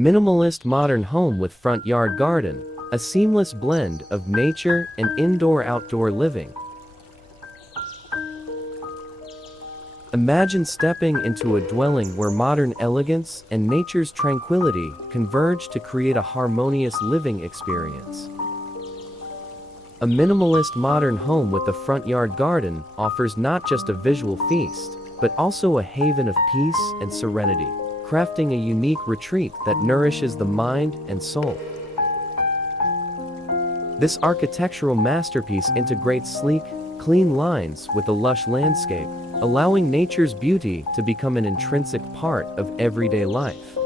Minimalist modern home with front yard garden, a seamless blend of nature and indoor-outdoor living. Imagine stepping into a dwelling where modern elegance and nature's tranquility converge to create a harmonious living experience. A minimalist modern home with a front yard garden offers not just a visual feast, but also a haven of peace and serenity, crafting a unique retreat that nourishes the mind and soul. This architectural masterpiece integrates sleek, clean lines with a lush landscape, allowing nature's beauty to become an intrinsic part of everyday life.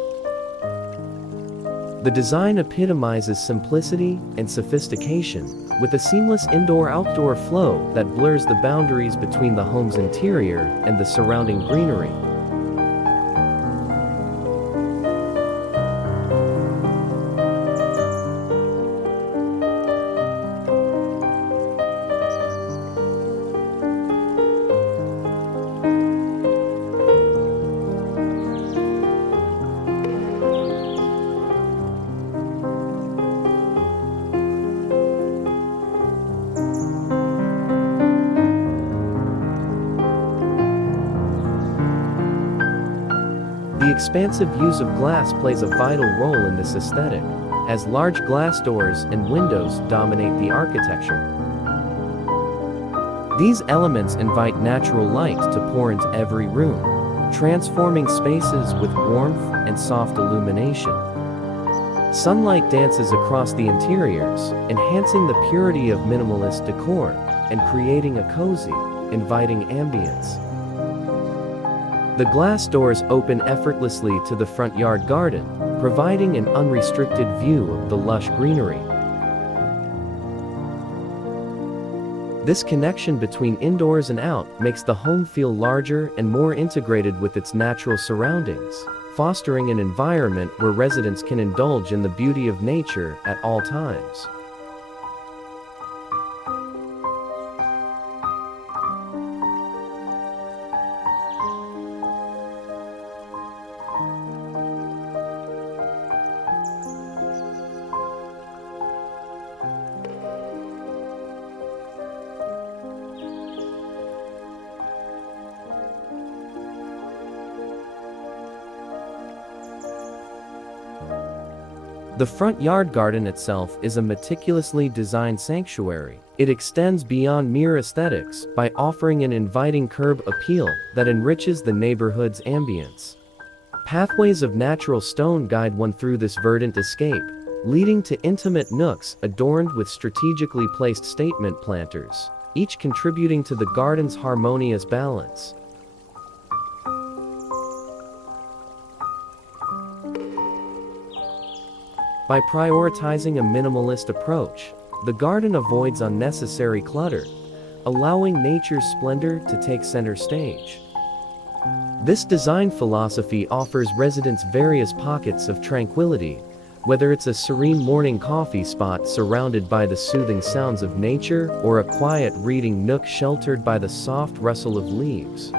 The design epitomizes simplicity and sophistication, with a seamless indoor-outdoor flow that blurs the boundaries between the home's interior and the surrounding greenery. The expansive use of glass plays a vital role in this aesthetic, as large glass doors and windows dominate the architecture. These elements invite natural light to pour into every room, transforming spaces with warmth and soft illumination. Sunlight dances across the interiors, enhancing the purity of minimalist decor and creating a cozy, inviting ambience. The glass doors open effortlessly to the front yard garden, providing an unrestricted view of the lush greenery. This connection between indoors and out makes the home feel larger and more integrated with its natural surroundings, fostering an environment where residents can indulge in the beauty of nature at all times. The front yard garden itself is a meticulously designed sanctuary. It extends beyond mere aesthetics by offering an inviting curb appeal that enriches the neighborhood's ambience. Pathways of natural stone guide one through this verdant escape, leading to intimate nooks adorned with strategically placed statement planters, each contributing to the garden's harmonious balance. By prioritizing a minimalist approach, the garden avoids unnecessary clutter, allowing nature's splendor to take center stage. This design philosophy offers residents various pockets of tranquility, whether it's a serene morning coffee spot surrounded by the soothing sounds of nature or a quiet reading nook sheltered by the soft rustle of leaves.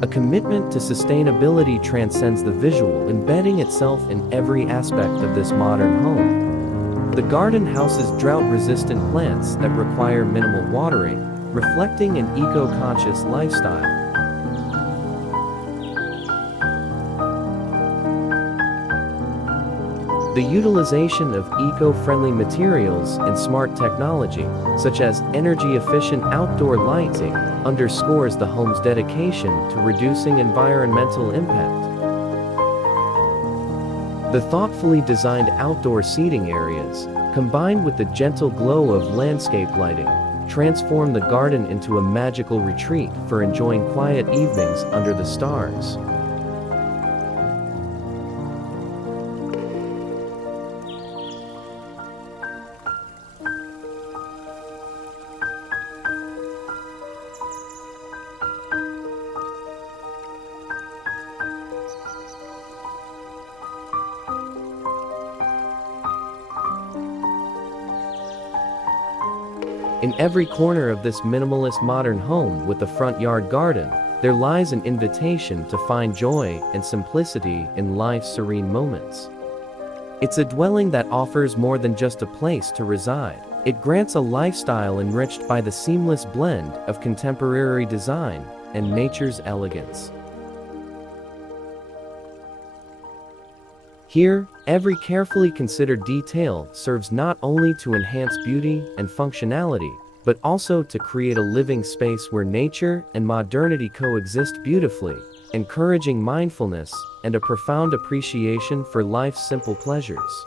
A commitment to sustainability transcends the visual, embedding itself in every aspect of this modern home. The garden houses drought-resistant plants that require minimal watering, reflecting an eco-conscious lifestyle. The utilization of eco-friendly materials and smart technology, such as energy-efficient outdoor lighting, underscores the home's dedication to reducing environmental impact. The thoughtfully designed outdoor seating areas, combined with the gentle glow of landscape lighting, transform the garden into a magical retreat for enjoying quiet evenings under the stars. In every corner of this minimalist modern home with a front yard garden, there lies an invitation to find joy and simplicity in life's serene moments. It's a dwelling that offers more than just a place to reside. It grants a lifestyle enriched by the seamless blend of contemporary design and nature's elegance. Here, every carefully considered detail serves not only to enhance beauty and functionality, but also to create a living space where nature and modernity coexist beautifully, encouraging mindfulness and a profound appreciation for life's simple pleasures.